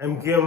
MKM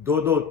2-2,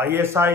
ISI,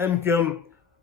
MKM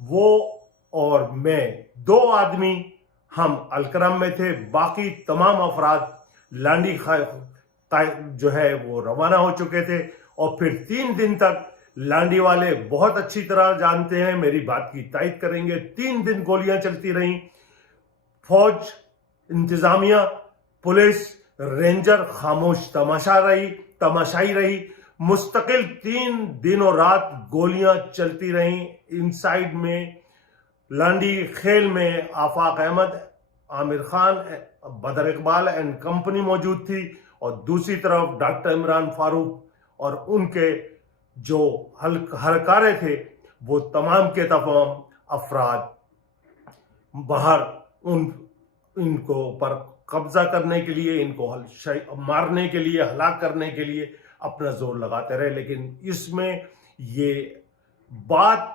وہ اور میں 2 آدمی ہم الکرم میں تھے، باقی تمام افراد لانڈی جو ہے وہ روانہ ہو چکے تھے. اور پھر 3 دن تک لانڈی والے بہت اچھی طرح جانتے ہیں، میری بات کی تائید کریں گے، 3 دن گولیاں چلتی رہیں. فوج، انتظامیہ، پولیس، رینجر خاموش تماشائی رہی. مستقل 3 دن اور رات گولیاں چلتی رہیں. انسائیڈ میں لانڈی خیل میں آفاق احمد، عامر خان، بدر اقبال اینڈ کمپنی موجود تھی، اور دوسری طرف ڈاکٹر عمران فاروق اور ان کے جو ہلکارے تھے وہ تمام کے تمام افراد باہر ان کو پر قبضہ کرنے کے لیے، ان کو مارنے کے لیے، ہلاک کرنے کے لیے اپنا زور لگاتے رہے. لیکن اس میں یہ بات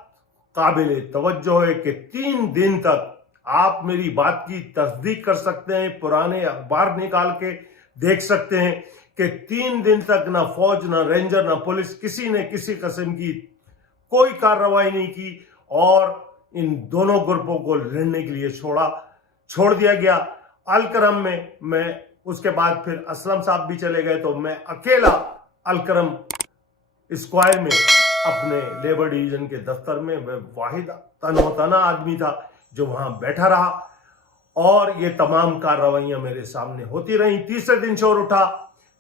قابل توجہ ہے کہ 3 دن تک آپ میری بات کی تصدیق کر سکتے ہیں، پرانے اخبار نکال کے دیکھ سکتے ہیں کہ 3 دن تک نہ فوج، نہ رینجر، نہ پولیس، کسی نے کسی قسم کی کوئی کارروائی نہیں کی، اور ان دونوں گروپوں کو لڑنے کے لیے چھوڑ دیا گیا. الکرم میں اس کے بعد پھر اسلم صاحب بھی چلے گئے، تو میں اکیلا الکرم اسکوائر میں اپنے لیبر ڈویژن کے دفتر میں واحد تنہا آدمی تھا جو وہاں بیٹھا رہا، اور یہ تمام کارروائیاں میرے سامنے ہوتی رہیں. تیسرے دن شور اٹھا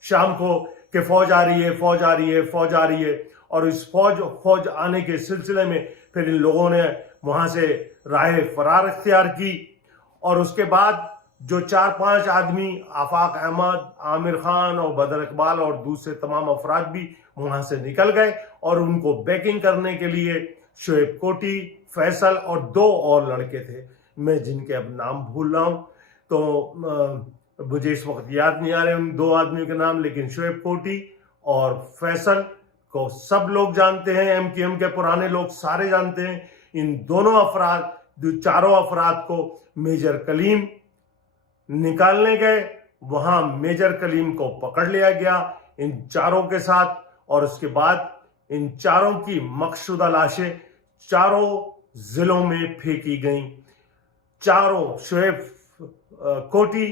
شام کو کہ فوج آ رہی ہے، فوج آ رہی ہے، فوج آ رہی ہے. اور اس فوج آنے کے سلسلے میں پھر ان لوگوں نے وہاں سے راہ فرار اختیار کی. اور اس کے بعد جو 4-5 آدمی، آفاق احمد، عامر خان اور بدر اقبال اور دوسرے تمام افراد بھی وہاں سے نکل گئے، اور ان کو بیکنگ کرنے کے لیے شعیب کوٹی، فیصل اور 2 اور لڑکے تھے، میں جن کے اب نام بھول رہا ہوں، تو مجھے اس وقت یاد نہیں آ رہے ان 2 آدمیوں کے نام. لیکن شعیب کوٹی اور فیصل کو سب لوگ جانتے ہیں، ایم کیو ایم کے پرانے لوگ سارے جانتے ہیں. ان دونوں افراد، چاروں افراد کو میجر کلیم نکالنے گئے. وہاں میجر کلیم کو پکڑ لیا گیا ان چاروں کے ساتھ، اور اس کے بعد ان چاروں کی مقصودہ لاشیں چاروں ضلعوں میں پھینکی گئیں. چاروں، شعیب کوٹی،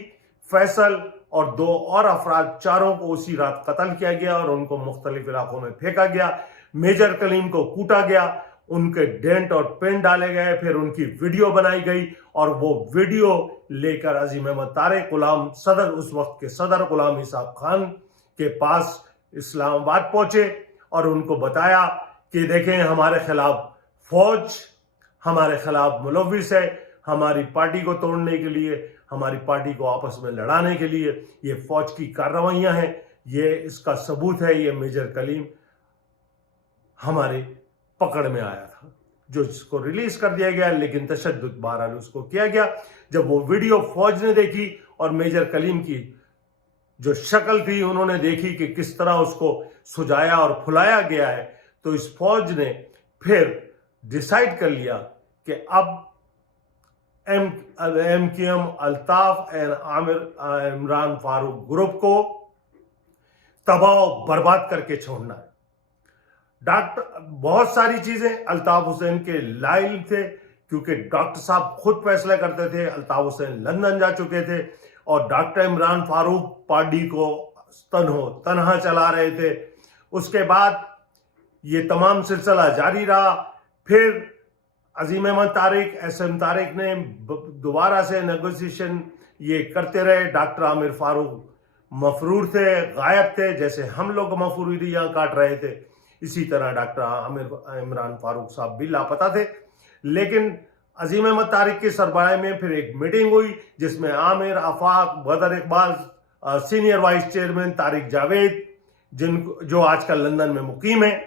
فیصل اور 2 اور افراد، چاروں کو اسی رات قتل کیا گیا اور ان کو مختلف علاقوں میں پھینکا گیا. میجر کلیم کو کوٹا گیا، ان کے ڈینٹ اور پین ڈالے گئے، پھر ان کی ویڈیو بنائی گئی، اور وہ ویڈیو لے کر عظیم احمد طارق، اس وقت کے صدر غلام اسحاق خان کے پاس اسلام آباد پہنچے، اور ان کو بتایا کہ دیکھیں ہمارے خلاف فوج، ہمارے خلاف ملوث ہے، ہماری پارٹی کو توڑنے کے لیے، ہماری پارٹی کو آپس میں لڑانے کے لیے یہ فوج کی کارروائیاں ہیں. یہ اس کا ثبوت ہے. یہ میجر کلیم ہمارے پکڑ میں آیا تھا، جو اس کو ریلیز کر دیا گیا، لیکن تشدد بہرحال اس کو کیا گیا. جب وہ ویڈیو فوج نے دیکھی اور میجر کلیم کی جو شکل تھی انہوں نے دیکھی کہ کس طرح اس کو سجایا اور پھلایا گیا ہے، تو اس فوج نے پھر ڈیسائیڈ کر لیا کہ اب M Q M, Altaf Imran Farooq group کو تباہ و برباد کر کے چھوڑنا ہے. بہت ساری چیزیں الطاف حسین کے لائل تھے، کیونکہ ڈاکٹر صاحب خود فیصلہ کرتے تھے. الطاف حسین لندن جا چکے تھے، اور ڈاکٹر عمران فاروق پارٹی کو تنہا چلا رہے تھے. اس کے بعد یہ تمام سلسلہ جاری رہا. پھر عظیم احمد طارق، ایس ایم طارق نے دوبارہ سے نیگوسیشن یہ کرتے رہے. ڈاکٹر عامر فاروق مفرور تھے، غائب تھے، جیسے ہم لوگ مفروریاں کاٹ رہے تھے، اسی طرح ڈاکٹر عمران فاروق صاحب بھی لاپتہ تھے. لیکن عظیم احمد طارق کی سربراہی میں پھر ایک میٹنگ ہوئی جس میں Aamir, Afaq, Badar Iqbal, senior vice chairman Tariq Javed جو آج کل لندن میں مقیم ہیں،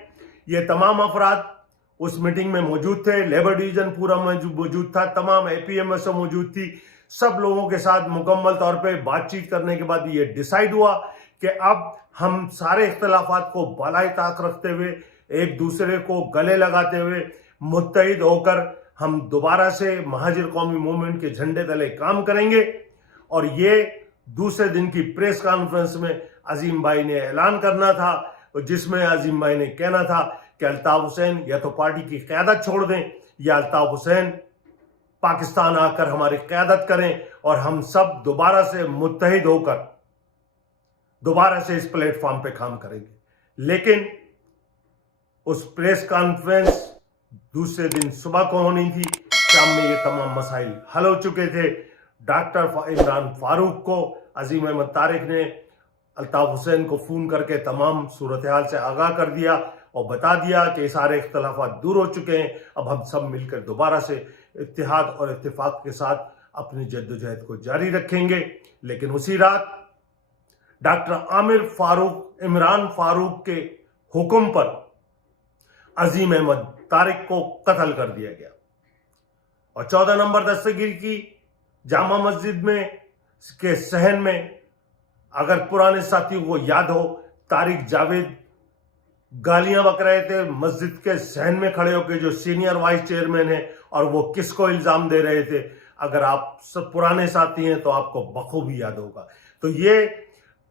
یہ تمام افراد اس میٹنگ میں موجود تھے. لیبر ڈویژن پورا موجود تھا، تمام اے پی ایم ایس موجود تھی. سب لوگوں کے ساتھ مکمل طور پہ بات چیت کرنے کے بعد یہ ڈیسائیڈ ہوا کہ اب ہم سارے اختلافات کو بالائے طاق رکھتے ہوئے، ایک دوسرے کو گلے لگاتے ہوئے، متحد ہو کر ہم دوبارہ سے مہاجر قومی موومنٹ کے جھنڈے تلے کام کریں گے. اور یہ دوسرے دن کی پریس کانفرنس میں عظیم بھائی نے اعلان کرنا تھا، جس میں عظیم بھائی نے کہنا تھا کہ الطاف حسین یا تو پارٹی کی قیادت چھوڑ دیں یا الطاف حسین پاکستان آ کر ہماری قیادت کریں اور ہم سب دوبارہ سے متحد ہو کر دوبارہ سے اس پلیٹ فارم پہ کام کریں گے. لیکن اس پریس کانفرنس دوسرے دن صبح کو ہونی تھی. شام میں یہ تمام مسائل حل ہو چکے تھے. ڈاکٹر عمران فاروق کو عظیم احمد طارق نے الطاف حسین کو فون کر کے تمام صورتحال سے آگاہ کر دیا اور بتا دیا کہ سارے اختلافات دور ہو چکے ہیں. اب ہم سب مل کر دوبارہ سے اتحاد اور اتفاق کے ساتھ اپنی جدوجہد کو جاری رکھیں گے. لیکن اسی رات ڈاکٹر عمران فاروق کے حکم پر عظیم احمد طارق کو قتل کر دیا گیا. اور 14 نمبر دستگیر کی جامع مسجد میں کے صحن میں، اگر پرانے ساتھیوں کو یاد ہو، طارق جاوید گالیاں بک رہے تھے مسجد کے صحن میں کھڑے ہو کے، جو سینئر وائس چیئرمین ہیں، اور وہ کس کو الزام دے رہے تھے. اگر آپ سب پرانے ساتھی ہیں تو آپ کو بخوبی یاد ہوگا. تو یہ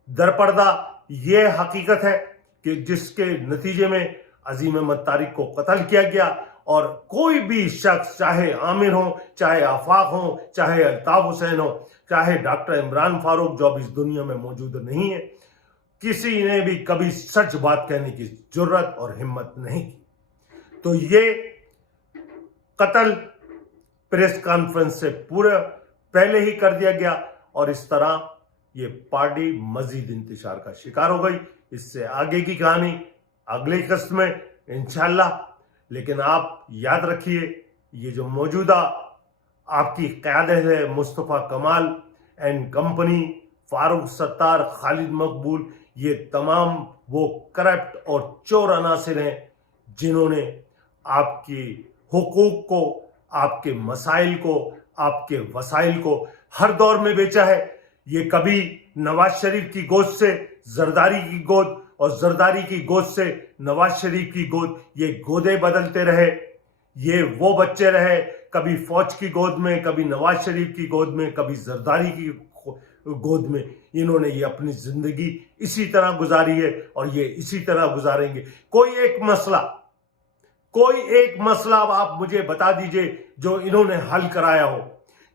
درپردہ یہ حقیقت ہے کہ جس کے نتیجے میں عظیم احمد طارق کو قتل کیا گیا. اور کوئی بھی شخص، چاہے عامر ہوں، چاہے آفاق ہوں، چاہے الطاف حسین ہو، چاہے ڈاکٹر عمران فاروق جو اب اس دنیا میں موجود نہیں ہے، کسی نے بھی کبھی سچ بات کہنے کی جرت اور ہمت نہیں کی. تو یہ قتل پریس کانفرنس سے پورے پہلے ہی کر دیا گیا، اور اس طرح یہ پارٹی مزید انتشار کا شکار ہو گئی. اس سے آگے کی کہانی اگلی قسط میں انشاءاللہ. لیکن آپ یاد رکھیے، یہ جو موجودہ آپ کی قیادت ہے، مصطفیٰ کمال اینڈ کمپنی، فاروق ستار، خالد مقبول، یہ تمام وہ کرپٹ اور چور عناصر ہیں جنہوں نے آپ کی حقوق کو، آپ کے مسائل کو، آپ کے وسائل کو ہر دور میں بیچا ہے. یہ کبھی نواز شریف کی گود سے زرداری کی گود، اور زرداری کی گود سے نواز شریف کی گود، یہ گودیں بدلتے رہے. یہ وہ بچے رہے، کبھی فوج کی گود میں، کبھی نواز شریف کی گود میں، کبھی زرداری کی گود میں. انہوں نے یہ اپنی زندگی اسی طرح گزاری ہے اور یہ اسی طرح گزاریں گے. کوئی ایک مسئلہ اب آپ مجھے بتا دیجئے جو انہوں نے حل کرایا ہو.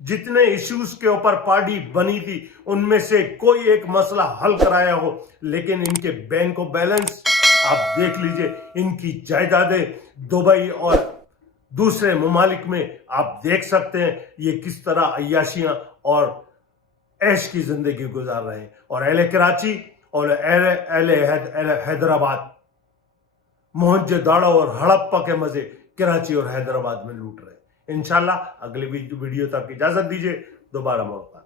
جتنے ایشوز کے اوپر پارٹی بنی تھی ان میں سے کوئی ایک مسئلہ حل کرایا ہو. لیکن ان کے بینک و بیلنس آپ دیکھ لیجئے، ان کی جائیدادیں دبئی اور دوسرے ممالک میں آپ دیکھ سکتے ہیں یہ کس طرح عیاشیاں اور عیش کی زندگی گزار رہے ہیں. اور اہل کراچی اور اہل حیدرآباد موہنجو داڑو اور ہڑپا کے مزے کراچی اور حیدرآباد میں لوٹ رہے ہیں. انشاءاللہ اگلی ویڈیو تک اجازت دیجیے، دوبارہ موقع